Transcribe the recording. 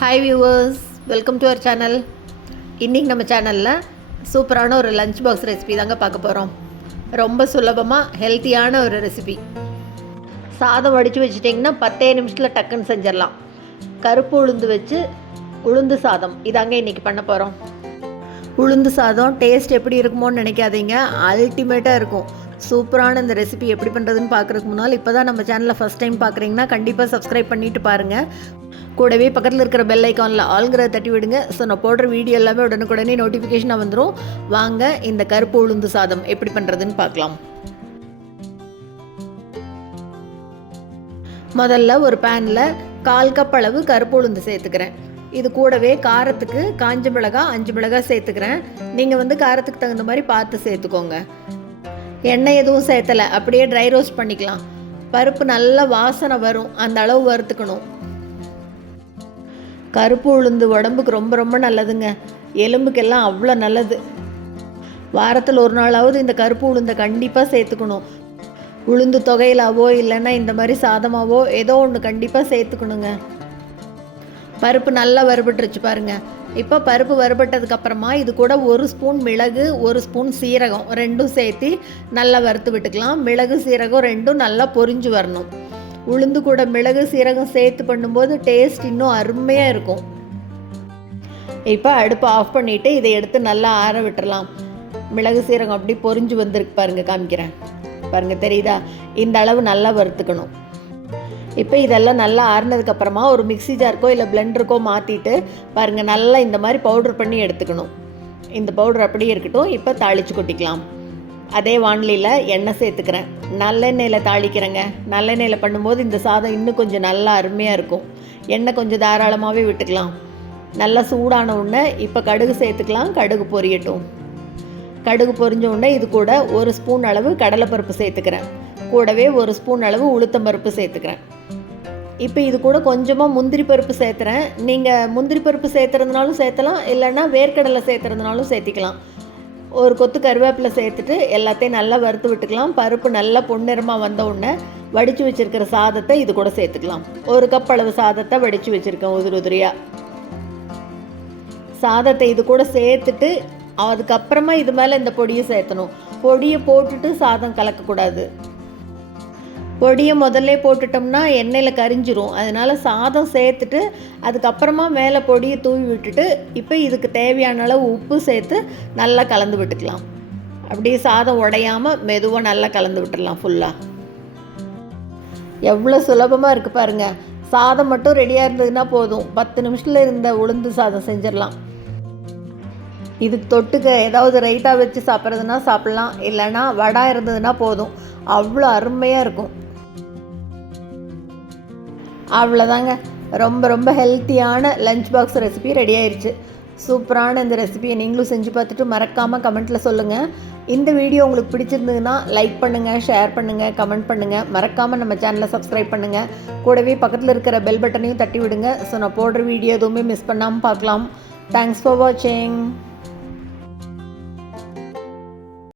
Hi viewers, welcome to our channel. இன்றைக்கி நம்ம சேனலில் சூப்பரான ஒரு லஞ்ச் பாக்ஸ் ரெசிபி தாங்க பார்க்க போகிறோம். ரொம்ப சுலபமாக ஹெல்த்தியான ஒரு ரெசிபி. சாதம் வடித்து வச்சுட்டிங்கன்னா 10 நிமிஷத்தில் டக்குன்னு செஞ்சிடலாம். கருப்பு உளுந்து வச்சு உளுந்து சாதம் இதாங்க இன்றைக்கி பண்ண போகிறோம். உளுந்து சாதம் டேஸ்ட் எப்படி இருக்குமோன்னு நினைக்காதீங்க, அல்டிமேட்டாக இருக்கும். சூப்பரான இந்த ரெசிபி எப்படி பண்ணுறதுன்னு பார்க்குறதுக்கு முன்னால் இப்போ தான் நம்ம சேனலில் ஃபஸ்ட் டைம் பார்க்குறீங்கன்னா கண்டிப்பாக சப்ஸ்கிரைப் பண்ணிவிட்டு பாருங்கள். கூடவே பக்கத்தில் இருக்கிற பெல் ஐக்கானில் ஆல்ங்கிறத தட்டி விடுங்க. ஸோ நான் போடுற வீடியோ எல்லாமே உடனுக்குடனே நோட்டிஃபிகேஷனாக வந்துடும். வாங்க இந்த கருப்பு உளுந்து சாதம் எப்படி பண்ணுறதுன்னு பார்க்கலாம். முதல்ல ஒரு பேனில் 1/4 கப் அளவு கருப்பு உளுந்து சேர்த்துக்கிறேன். இது கூடவே காரத்துக்கு காஞ்ச மிளகாய் 5 மிளகாய் சேர்த்துக்கிறேன். நீங்கள் காரத்துக்கு தகுந்த மாதிரி பார்த்து சேர்த்துக்கோங்க. எண்ணெய் எதுவும் சேர்த்தலை, அப்படியே ட்ரை ரோஸ்ட் பண்ணிக்கலாம். பருப்பு நல்ல வாசனை வரும், அந்த அளவு வறுத்துக்கணும். கருப்பு உளுந்து உடம்புக்கு ரொம்ப ரொம்ப நல்லதுங்க, எலும்புக்கெல்லாம் அவ்வளோ நல்லது. வாரத்தில் ஒரு நாளாவது இந்த கருப்பு உளுந்தை கண்டிப்பாக சேர்த்துக்கணும். உளுந்து தொகையிலாவோ இல்லைன்னா இந்த மாதிரி சாதமாவோ ஏதோ ஒன்று கண்டிப்பாக சேர்த்துக்கணுங்க. பருப்பு நல்லா வறுபட்டுருச்சு பாருங்கள். இப்போ பருப்பு வறுபட்டதுக்கப்புறமா இது கூட 1 ஸ்பூன் மிளகு 1 ஸ்பூன் சீரகம் ரெண்டும் சேர்த்து நல்லா வறுத்து விட்டுக்கலாம். மிளகு சீரகம் ரெண்டும் நல்லா பொரிஞ்சு வரணும். உளுந்து கூட மிளகு சீரகம் சேர்த்து பண்ணும்போது டேஸ்ட் இன்னும் அருமையாக இருக்கும். இப்போ அடுப்பை ஆஃப் பண்ணிவிட்டு இதை எடுத்து நல்லா ஆற விட்டுறலாம். மிளகு சீரகம் அப்படி பொரிஞ்சு வந்திருக்கு பாருங்கள், காமிக்கிறேன் பாருங்கள், தெரியுதா? இந்த அளவு நல்லா வறுத்துக்கணும். இப்போ இதெல்லாம் நல்லா ஆறினதுக்கப்புறமா ஒரு மிக்ஸி ஜாருக்கோ இல்லை பிளெண்டருக்கோ மாற்றிட்டு பாருங்கள், நல்லா இந்த மாதிரி பவுடர் பண்ணி எடுத்துக்கணும். இந்த பவுடர் அப்படியே இருக்கட்டும். இப்போ தாளித்து கொட்டிக்கலாம். அதே வானிலையில் எண்ணெய் சேர்த்துக்கிறேன். நல்லெண்ணெயில் தாளிக்கிறேங்க. நல்லெண்ணெயில் பண்ணும்போது இந்த சாதம் இன்னும் கொஞ்சம் நல்லா அருமையாக இருக்கும். எண்ணெய் கொஞ்சம் தாராளமாகவே விட்டுக்கலாம். நல்லா சூடான உடனே இப்போ கடுகு சேர்த்துக்கலாம். கடுகு பொரியட்டும். கடுகு பொரிஞ்ச உடனே இது கூட 1 ஸ்பூன் அளவு கடலைப்பருப்பு சேர்த்துக்கிறேன். கூடவே 1 ஸ்பூன் அளவு உளுத்தம்பருப்பு சேர்த்துக்கிறேன். இப்போ இது கூட கொஞ்சமாக முந்திரி பருப்பு சேர்த்துறேன். நீங்கள் முந்திரி பருப்பு சேர்த்துறதுனாலும் சேர்த்தலாம், இல்லைன்னா வேர்க்கடலை சேர்த்துறதுனாலும் சேர்த்திக்கலாம். ஒரு கொத்து கருவேப்பிலை சேர்த்துட்டு எல்லாத்தையும் நல்லா வறுத்து விட்டுக்கலாம். பருப்பு நல்லா பொன்னிறமாக வந்த உடனே வடித்து வச்சுருக்கிற சாதத்தை இது கூட சேர்த்துக்கலாம். 1 கப் அளவு சாதத்தை வடித்து வச்சுருக்கேன் உதிரியாக. சாதத்தை இது கூட சேர்த்துட்டு அதுக்கப்புறமா இது மேலே இந்த பொடியை சேர்த்தணும். பொடியை போட்டுட்டு சாதம் கலக்கக்கூடாது. பொடியை முதல்ல போட்டுட்டோம்னா எண்ணெயில் கரிஞ்சிரும். அதனால் சாதம் சேர்த்துட்டு அதுக்கப்புறமா மேலே பொடியை தூவி விட்டுட்டு இப்போ இதுக்கு தேவையான அளவு உப்பு சேர்த்து நல்லா கலந்து விட்டுக்கலாம். அப்படியே சாதம் உடையாமல் மெதுவாக நல்லா கலந்து விட்டுடலாம் ஃபுல்லாக. எவ்வளோ சுலபமாக இருக்குது பாருங்கள். சாதம் மட்டும் ரெடியாக இருந்ததுன்னா போதும், 10 நிமிஷத்தில் இருந்த உளுந்து சாதம் செஞ்சிடலாம். இதுக்கு தொட்டுக்க ஏதாவது ரைட்டா வச்சு சாப்பிட்றதுனா சாப்பிட்லாம், இல்லைன்னா வடை இருந்ததுன்னா போதும், அவ்வளோ அருமையாக இருக்கும். அவ்வளோதாங்க, ரொம்ப ரொம்ப ஹெல்த்தியான லஞ்ச் பாக்ஸ் ரெசிபி ரெடி ஆயிடுச்சு. சூப்பரான இந்த ரெசிபியை நீங்களும் செஞ்சு பார்த்துட்டு மறக்காமல் கமெண்ட்டில் சொல்லுங்கள். இந்த வீடியோ உங்களுக்கு பிடிச்சிருந்ததுன்னா லைக் பண்ணுங்கள், ஷேர் பண்ணுங்கள், கமெண்ட் பண்ணுங்கள். மறக்காமல் நம்ம சேனலை சப்ஸ்கிரைப் பண்ணுங்கள். கூடவே பக்கத்தில் இருக்கிற பெல் பட்டனையும் தட்டி விடுங்க. ஸோ நான் போடுற வீடியோ எதுவுமே மிஸ் பண்ணாமல் பார்க்கலாம். தேங்க்ஸ் ஃபார் வாட்சிங்.